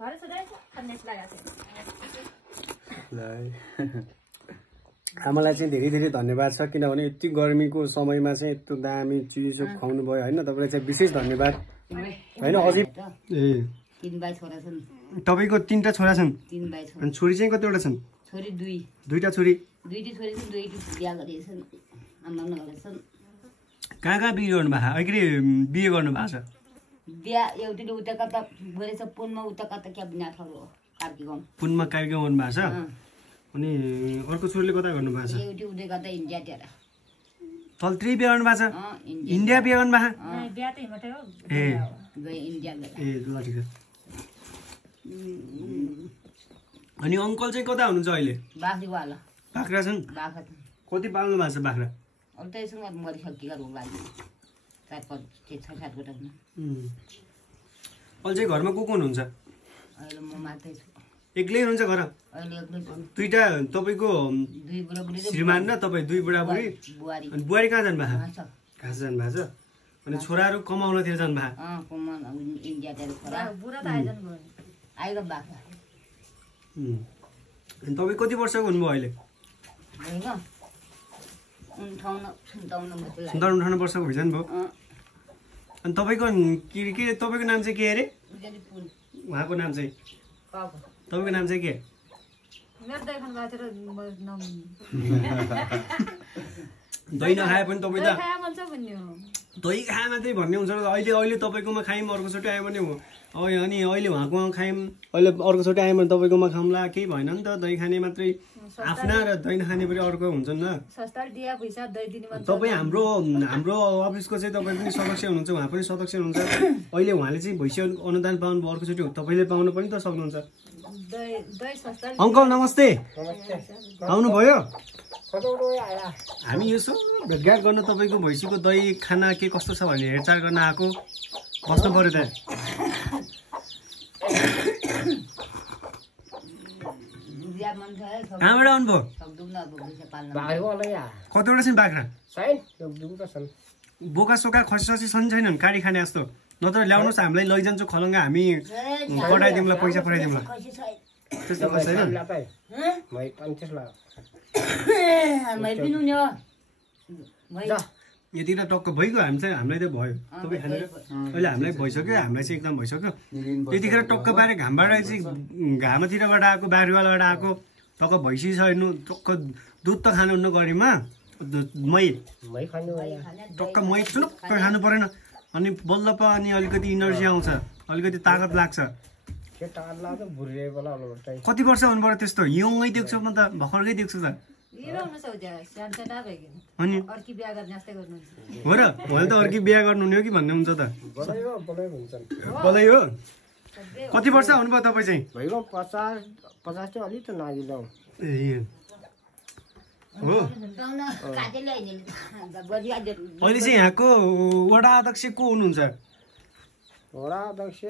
आमालाई चाहिँ धेरै धेरै धन्यवाद छ किनभने यति गर्मीको समयमा चाहिँ यस्तो दामी चिजो खुवाउनु भयो हैन तपाईलाई चाहिँ विशेष धन्यवाद हैन अझै ए 3 भाइ छोरा छन् तपाईको 3टा छोरा छन् 3 भाइ छोरा अनि छोरी चाहिँ कतिवटा छन् छोरी 2 दुईटा छोरी दुईटी छोरी छन् दुईटी बिहे गरेछन् आमा नगरेछन् कहाँ बिहे गर्नु भएको अहिले बिहे गर्नु भएको छ बिहा एउटीले उता कता गरेछ पुनमा उता कता क्या बिना ठलो कार्की गाउँ पुनमा कार्यक्रम गर्नु भएको छ अनि अर्को छोरीले कता गर्नु भएको छ एउटी उता कता इन्डिया टेरा तल्त्री बिहे गर्नु भएको छ इन्डिया बिहे गर्नु भएको बिहा त हिमटे हो ए गए इन्डिया गए ए ल ठिक छ अनि अंकल चाहिँ कता हुनुहुन्छ अहिले बाख्रीवाला बाख्रा छन् बाख्रा कति पाल्नु भएको छ बाख्रा अब त यससँग मरिसकेका रोग लाग्यो 4-5 6-7 वटा हुन् अहिले चाहिँ घरमा को हुनुहुन्छ अहिले म मात्रै छु एक्लै हुनुहुन्छ घर अहिले एक्लै छु दुईटा तपाईको दुई बुढाबुढी श्रीमान र तपाई दुई बुढाबुढी बुहारी अनि बुहारी कहाँ जानु भएको छ घाँस जानु भएको छ अनि छोराहरू कमाउनतिर जानु भएको कमान इन्डिया तिर छोरा बुढा त आइगयो बाख्रा अनि तपाईँ कति वर्षको हुनुभयो अहिले होइन 58 वर्षको भइजानु भयो अनि तपाईँको तपाईँको नाम चाहिँ के अरे उहाँको नाम चाहिँ तपाईँको नाम चाहिँ के दही नखाए पनि तपाईँ त दही खाए मात्रै भन्ने हुन्छ र अहिले तपाईँकोमा खायौँ अर्कोचोटि आयो भने अनि अहिले उहाँकोमा खायौँ अहिले अर्कोचोटि आयो भने तपाईँकोमा खाउँला केही भएन नि त दही खाने मात्रै आफ्ना र दही नखाने पनि अर्को हुन्छ नि तपाईँ हाम्रो अफिसको चाहिँ तपाईँ पनि सदस्य हुनुहुन्छ उहाँ पनि सदस्य हुनुहुन्छ अहिले उहाँले चाहिँ भैँसी अनुदान पाउनु भयो अर्कोचोटि तपाईँले पाउनु पनि त सक्नुहुन्छ अङ्कल नमस्ते आउनुभयो हामी यसो भेटघाट गर्न तपाईँको भैँसीको दही खाना के कस्तो छ भन्ने हेरचाह गर्न आएको बस्नु पर्यो त कहाँबाट आउनुभयो कतिवटा छन् बाख्रा बोका सोका खसी ससी छन् छैनन् काडी खाने जस्तो नत्र ल्याउनुहोस् हामीलाई लैजान्छु खलङ्गा हामी पठाइदिउँला पैसा पठाइदिउँला त्यस्तो छैन यतिखेर टक्क भइगयो हामीलाई त भयो तपाईँ खानेर अहिले हामीलाई भइसक्यो हामीलाई चाहिँ एकदम भइसक्यो यतिखेर टक्क बाहिर घामबाट चाहिँ घामतिरबाट आएको बारीवालाबाट आएको टक्क भैँसी छ हेर्नु टक्क दुध त खानुहुन्न गरिमा टक्क मै चुनुक्क खानु परेन अनि बल्ल प अनि अलिकति इनर्जी आउँछ अलिकति तागत लाग्छ कति वर्ष हुनु पर्यो त्यस्तो यङै देख्छु म त भर्खरकै देख्छु त अनि हो र मैले त अर्की बिहा गर्नुहुने हो कि भन्ने हुन्छ त बोलै हो कति वर्ष हुनुभयो तपाईँ चाहिँ ए हो अहिले चाहिँ यहाँको वडा अध्यक्ष को हुनुहुन्छ वडा अध्यक्ष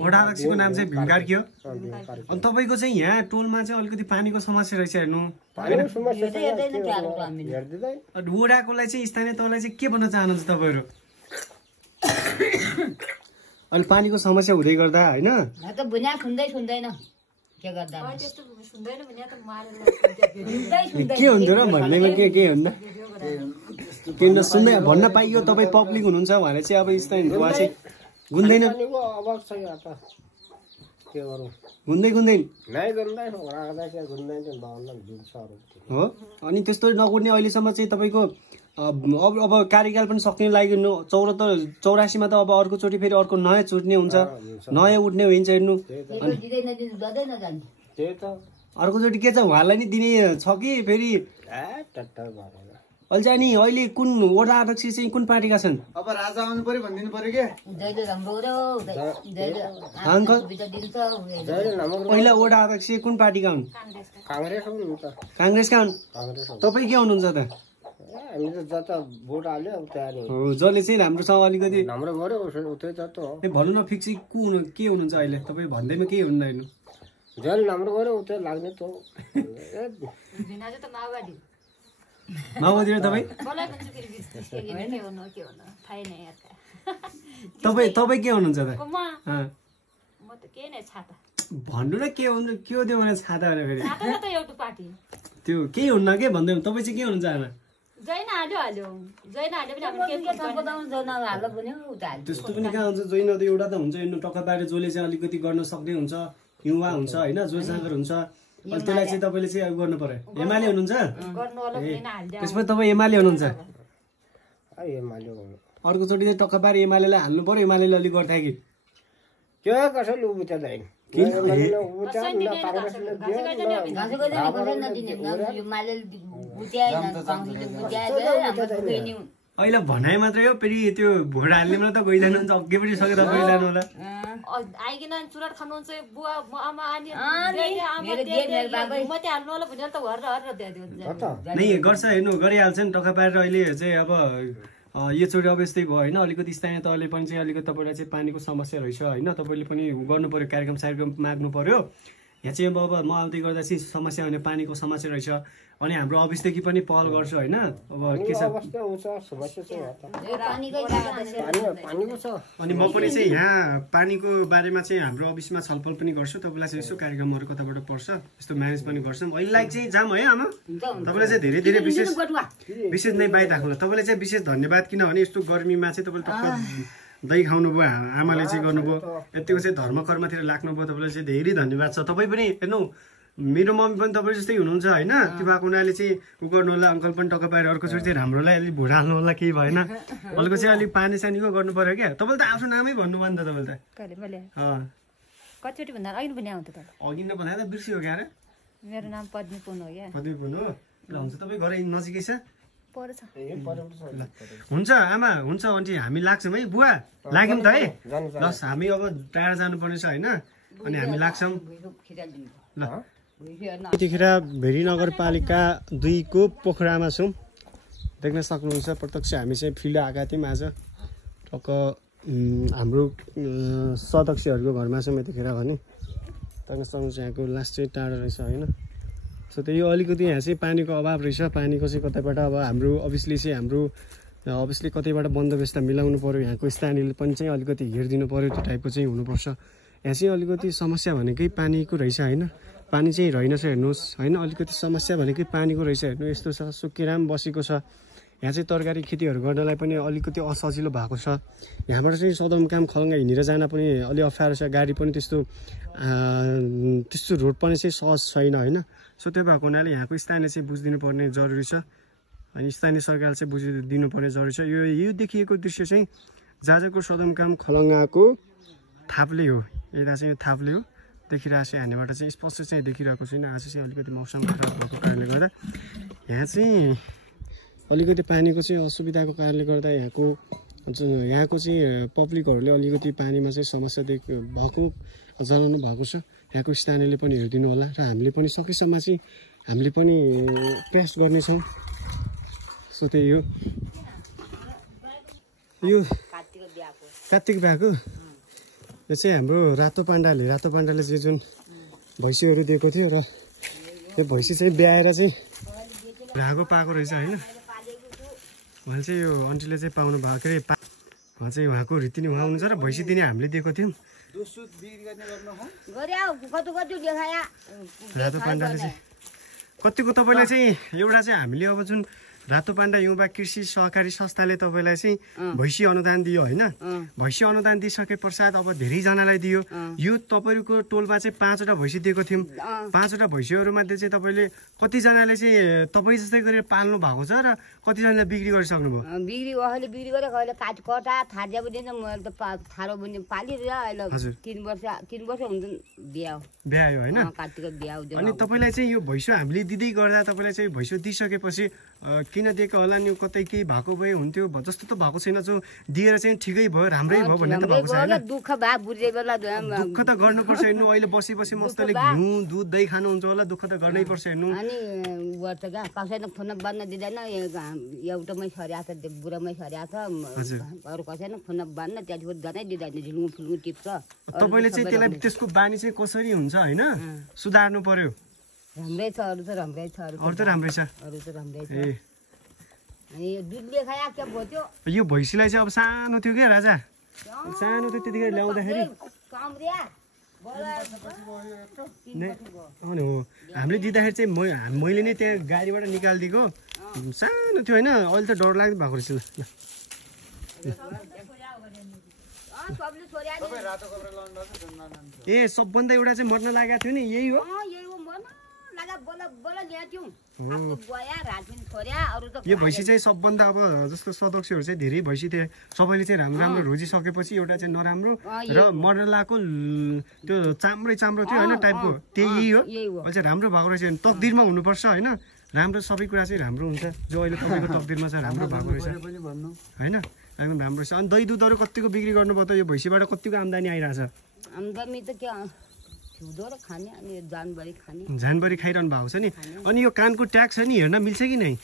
वडा अध्यक्षको नाम चाहिँ भीम कार्की हो अनि तपाईँको चाहिँ यहाँ टोलमा चाहिँ अलिकति पानीको समस्या रहेछ हेर्नु वडाकोलाई चाहिँ स्थानीय तहलाई चाहिँ के भन्न चाहनुहुन्छ तपाईँहरू अहिले पानीको समस्या हुँदै गर्दा होइन के हुन्छ र भन्नेमा के हुन्न किन सुन्दै भन्न पाइयो तपाईँ पब्लिक हुनुहुन्छ उहाँले चाहिँ अब स्थानीय उहाँ चाहिँ गुन्दैन हो अनि त्यस्तो नगुड्ने अहिलेसम्म चाहिँ तपाईँको अब कार्यकाल पनि सक्ने लागि 84मा त अब अर्कोचोटि फेरि अर्को नयाँ चुट्ने हुन्छ नयाँ उठ्ने हुन्छ हेर्नु अर्कोचोटि के छ उहाँलाई नि दिने छ कि फेरि अहिले चाहिँ नि अहिले कुन वडा अध्यक्ष चाहिँ कुन पार्टीका छन् अब राजा आउनु पर्यो भनिदिनु पर्यो के पहिला वडा अध्यक्ष कुन पार्टीका हुन् काङ्ग्रेसका हुन् तपाईँ के हुनुहुन्छ त जसले चाहिँ राम्रोसँग अलिकति भन्नु न फिक्स के हुनुहुन्छ अहिले तपाईँ भन्दैमा के हुन्न हेर्नु माओवादी र तपाईँ तपाईँ के हुनुहुन्छ त म त के नै छाता भन्नु न के हुन्छ के हो त्यो भने छाता भने फेरि छाता त एउटा पार्टी त्यो केही हुन्न के भन्दै तपाईँ चाहिँ के हुनुहुन्छ आमा जैन हाल्यो जैन हाल्यो पनि हामीले के त्यस्तो पनि कहाँ हुन्छ जोइन त एउटा त हुन्छ हेर्नु टक्का पारेर जसले चाहिँ अलिकति गर्न सक्ने हुन्छ युवा हुन्छ होइन जो जाँगर हुन्छ त्यसलाई चाहिँ तपाईँले चाहिँ अब गर्नु पर्यो एमाले हुनुहुन्छ त्यसपछि तपाईँ एमाले हुनुहुन्छ अर्कोचोटि चाहिँ टक्का पारेर एमालेलाई हाल्नु पर्यो एमालेले अलिक गर्था कि त्यो कसैले उब्जाउँदैन अहिले भनाइ मात्रै हो फेरि त्यो भोट हाल्ने बेला त गइजानुहुन्छ अघि पनि सके तपाईँ जानु होला आइकन चुराट खानुहुन्छ बुवा आमा अनि म चाहिँ हाल्नु होला भनेर त घर नै गर्छ हेर्नु गरिहाल्छ नि टक्का पारेर अहिले चाहिँ अब योचोटि अब यस्तै भयो होइन अलिकति स्थानीय तहले पनि चाहिँ अलिकति तपाईँलाई चाहिँ पानीको समस्या रहेछ होइन तपाईँले पनि गर्नु पर्यो कार्यक्रम माग्नु पर्यो यहाँ चाहिँ अब म आउँदै गर्दा चाहिँ समस्या भने पानीको समस्या रहेछ अनि हाम्रो अफिसदेखि पनि पहल गर्छु होइन अब के छ अनि म पनि चाहिँ यहाँ पानीको बारेमा चाहिँ हाम्रो अफिसमा छलफल पनि गर्छु तपाईँलाई चाहिँ यसो कार्यक्रमहरू कताबाट पर्छ यस्तो म्यानेज पनि गर्छौँ अहिलेलाई चाहिँ जाम है आमा तपाईँलाई चाहिँ धेरै धेरै विशेष नै बाहिर राख्नु तपाईँलाई चाहिँ विशेष धन्यवाद किनभने यस्तो गर्मीमा चाहिँ तपाईँले टक्क दही खाउनु भयो आमाले चाहिँ गर्नुभयो यतिको चाहिँ धर्म कर्मतिर लाग्नुभयो तपाईँलाई चाहिँ धेरै धन्यवाद छ तपाईँ पनि हेर्नु मेरो मम्मी पनि तपाईँ जस्तै हुनुहुन्छ होइन त्यो भएको हुनाले चाहिँ उ गर्नु होला अङ्कल पनि टक्क पाएर अर्कोचोटि चाहिँ हाम्रोलाई अलिक भुँडा हाल्नु होला केही भएन अलिक चाहिँ अलिक पानी सानीको गर्नु पर्यो क्या तपाईँले त आफ्नो नामै भन्नुभयो नि त तपाईँले कतिचोटि भन्दा अघि पनि आउँथ्यो त अघि नै भन्दा त बिर्सियो क्या अरे मेरो नाम पद्मी पुन हो क्या पद्मी पुन हो ल हुन्छ तपाईँ घर नजिकै छ ल हुन्छ आमा हुन्छ आन्टी हामी लाग्छौँ है बुवा लाग्यौँ त है लस हामी अब टाढा जानुपर्ने छ होइन अनि हामी लाग्छौँ ल यतिखेर भेरी नगरपालिका 2 को पोखरामा छौँ देख्न सक्नुहुन्छ प्रत्यक्ष हामी चाहिँ फिल्ड आएका थियौँ आज टक्क हाम्रो सदस्यहरूको घरमा छौँ यतिखेर भने देख्न सक्नुहुन्छ यहाँको लास्ट चाहिँ टाढा रहेछ होइन सो त्यो यो अलिकति यहाँ चाहिँ पानीको अभाव रहेछ पानीको चाहिँ कतैबाट अब हाम्रो अफिसले कतैबाट बन्दोबस्त मिलाउनु पर्यो यहाँको स्थानीयले पनि चाहिँ अलिकति हेरिदिनु पर्यो त्यो टाइपको चाहिँ हुनुपर्छ यहाँ चाहिँ अलिकति समस्या भनेकै पानीको रहेछ होइन पानी चाहिँ रहेनछ हेर्नुहोस् होइन अलिकति समस्या भनेकै पानीको रहेछ हेर्नु यस्तो छ सुकेर पनि बसेको छ यहाँ चाहिँ तरकारी खेतीहरू गर्नलाई पनि अलिकति असजिलो भएको छ यहाँबाट चाहिँ सदरमुकाम खलङ्गा हिँडेर जान पनि अलि अप्ठ्यारो छ गाडी पनि त्यस्तो रोड पनि चाहिँ सहज छैन होइन सो त्यो भएको हुनाले यहाँको स्थानीय चाहिँ बुझिदिनु पर्ने जरुरी छ अनि स्थानीय सरकारले चाहिँ बुझिदिनु पर्ने जरुरी छ यो देखिएको दृश्य चाहिँ जाजरकोट सदरमुकाम खलङ्गाको थाप्ले हो यता चाहिँ थाप्ले हो देखिरहेको छ हामीबाट चाहिँ स्पष्ट चाहिँ देखिरहेको छैन आज चाहिँ अलिकति मौसम खराब भएको कारणले गर्दा यहाँ चाहिँ अलिकति पानीको चाहिँ असुविधाको कारणले गर्दा यहाँको चाहिँ पब्लिकहरूले अलिकति पानीमा चाहिँ समस्या भएको जनाउनु भएको छ यहाँको स्थानीयले पनि हेरिदिनु होला र हामीले पनि सकेसम्म चाहिँ हामीले पनि प्रयास गर्नेछौँ सो त्यही हो यो कार्तिक बिहाको यो चाहिँ हाम्रो रातो पाण्डाले चाहिँ जुन भैँसीहरू दिएको थियो र यो भैँसी चाहिँ ब्याएर चाहिँ रागो पाएको रहेछ होइन उहाँ चाहिँ यो आन्टीले चाहिँ पाउनु भएको के अरे उहाँ चाहिँ उहाँको रीति नै उहाँ हुनुहुन्छ र भैँसी दिने हामीले दिएको थियौँ रातो पाण्डाले चाहिँ कतिको तपाईँलाई चाहिँ एउटा चाहिँ हामीले अब जुन रातो पाण्डा युवा कृषि सहकारी संस्थाले तपाईँलाई चाहिँ भैँसी अनुदान दियो होइन भैँसी अनुदान दिइसके पश्चात अब धेरैजनालाई दियो यो तपाईँको टोलमा चाहिँ 5वटा भैँसी दिएको थियौँ 5वटा भैँसीहरूमध्ये चाहिँ तपाईँले कतिजनाले चाहिँ तपाईँ जस्तै गरेर पाल्नु भएको छ र कतिजनाले बिक्री गरिसक्नुभयो बिक्री गरेको अहिले कटा थार्जा पनि मैले त थारो पनि पालिदिएर अहिले 3 वर्ष हुन्छ बिहायो होइन कार्तिक बिहा अनि तपाईँलाई चाहिँ यो भैँसो हामीले दिँदै गर्दा तपाईँलाई चाहिँ भैँसो दिइसकेपछि किन दिएको होला नि कतै केही भएको भए हुन्थ्यो जस्तो त भएको छैन जो दिएर चाहिँ ठिकै भयो राम्रै भयो भन्ने त भएको छैन दुःख भए बुझे बेला दुःख त गर्नुपर्छ हेर्नु अहिले बसी मस्तले घिउ दुध दही खानुहुन्छ होला दुःख त गर्नै पर्छ हेर्नु अनि वर्ष कसैले फोन बन्न दिँदैन एउटामै छरिया छ बुढामै छरिया छ अरू कसैले फोन बन्न त्यहाँदेखि गनै दिँदैन झुलुङ फुलुङ टिप्छ तपाईँले चाहिँ त्यसलाई त्यसको बानी चाहिँ कसरी हुन्छ होइन सुधार्नु पर्यो राम्रै छ अरू त राम्रै छ अरू त राम्रै छ ए अनि यो दुधले खाया के भयो त्यो यो भैँसीलाई चाहिँ अब सानो थियो क्या राजा सानो थियो त्यतिखेर ल्याउँदाखेरि कामरिया अनि हो हामीले दिँदाखेरि चाहिँ मैले नै त्यहाँ गाडीबाट निकालिदिएको सानो थियो होइन अहिले त डर लाग्दै भएको रहेछ ए सबभन्दा एउटा चाहिँ मर्न लागेको थियो नि यही हो यो भैँसी चाहिँ सबभन्दा अब जस्तो सदस्यहरू चाहिँ धेरै भैँसी थिए सबैले चाहिँ राम्रो राम्रो रोजिसकेपछि एउटा चाहिँ नराम्रो र मर्न लागेको त्यो चाम्रै चाम्रो थियो होइन टाइपको त्यही हो अहिले चाहिँ राम्रो भएको रहेछ तकदिरमा हुनुपर्छ होइन राम्रो सबै कुरा चाहिँ राम्रो हुन्छ जो अहिले तपाईँको तकदिरमा चाहिँ राम्रो भएको रहेछ होइन एकदम राम्रो छ अनि दही दुधहरू कतिको बिक्री गर्नुभयो त यो भैँसीबाट कतिको आम्दानी आइरहेछ आम्दानी त के खाने अनि जानबरी खाने जानबरी खाइरहनु भएको छ नि अनि यो कानको ट्याग छ नि हेर्न मिल्छ कि नै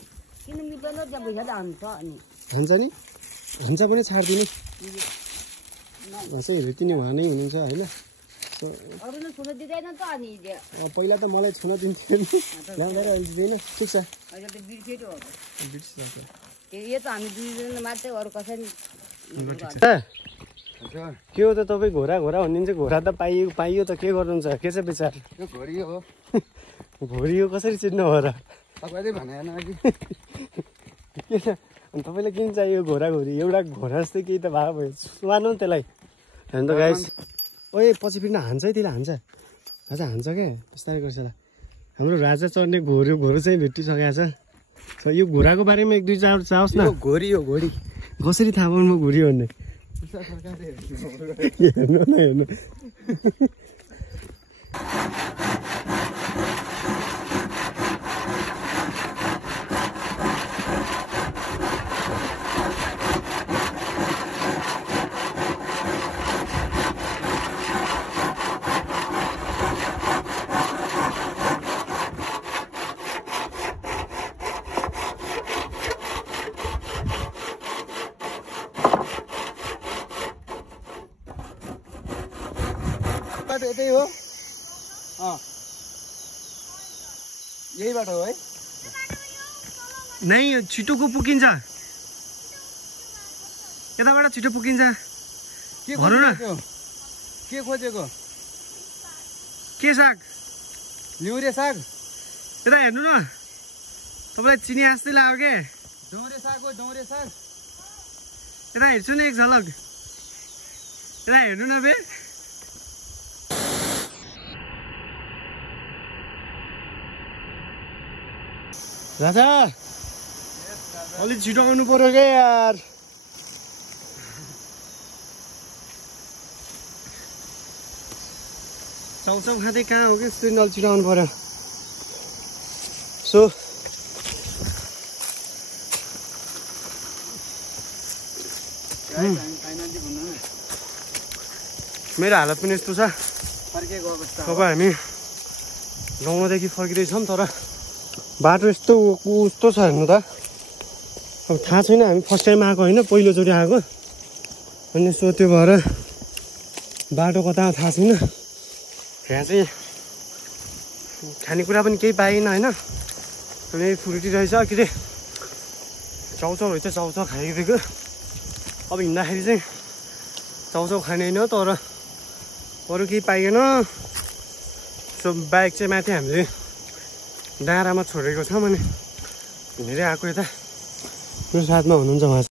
किन मिल्दैन त्यहाँ पैसा त हान्छ अनि हान्छ नि हान्छ पनि छाड्दिनु चाहिँ हेर्नु तिनी उहाँ नै हुनुहुन्छ होइन अरूले छुन दिँदैन त अनि पहिला त मलाई छुन दिन्थ्यो नि ल्याउँदा अहिले दिँदैन ठिक छ अहिले त बिर्सेको यो त हामी दुईजना मात्रै अरू कसैले के हो त तपाईँ घोडा भन्नुहुन्छ घोडा त पाइयो त के गर्नुहुन्छ के छ विचार घोरी हो घोरी हो कसरी चिन्नु हो र तपाईँले भनेन अघि के छ अनि तपाईँलाई किन चाहियो घोरी एउटा घोडा जस्तै केही त भएको भयो सुहानु त्यसलाई हेर्नु त गाइस ओए पछि फेरि हान्छ है त्यसले हान्छ हान्छ क्या बिस्तारै गर्छ त हाम्रो राजा चढ्ने घोरो चाहिँ भेटिसकेको छ यो घोडाको बारेमा एक दुई चार चाहोस् न घोरी हो घोरी कसरी थाहा पाउनु म घोरी भन्ने हेर्नु न हेर्नु यतै हो यही बाटो हो है नै छिटोको पुगिन्छ यताबाट छिटो पुगिन्छ भनौँ न के खोजेको के साग न्युरे साग यता हेर्नु न तपाईँलाई चिनी जस्तै लाग्यो के डौरे साग हो डौरे साग यता हेर्छु नि एक झलक यता हेर्नु न बे राजा अलिक छिटो आउनु पर्यो क्या यार चाउचाउ खाँदै कहाँ हो कि यस्तो अलि छिटो आउनु पर्यो सो मेरो हालत पनि यस्तो छ अब हामी गाउँदेखि फर्किँदैछौँ तर बाटो यस्तो उस्तो छ हेर्नु त अब थाहा छैन हामी फर्स्ट टाइम आएको होइन पहिलोचोटि आएको अनि सो त्यो भएर बाटो कता थाहा छैन यहाँ चाहिँ खानेकुरा पनि केही पाइएन होइन अनि फ्रुटी रहेछ के अरे चाउचाउ रहेछ चाउचाउ खाइदिएको अब हिँड्दाखेरि चाहिँ चाउचाउ खाने होइन तर अरू केही पाइएन सो बाइक चाहिँ माथि हामीले डाँडामा छोडेको छौँ अनि हिँडेरै आएको यता मेरो साथमा हुनुहुन्छ उहाँ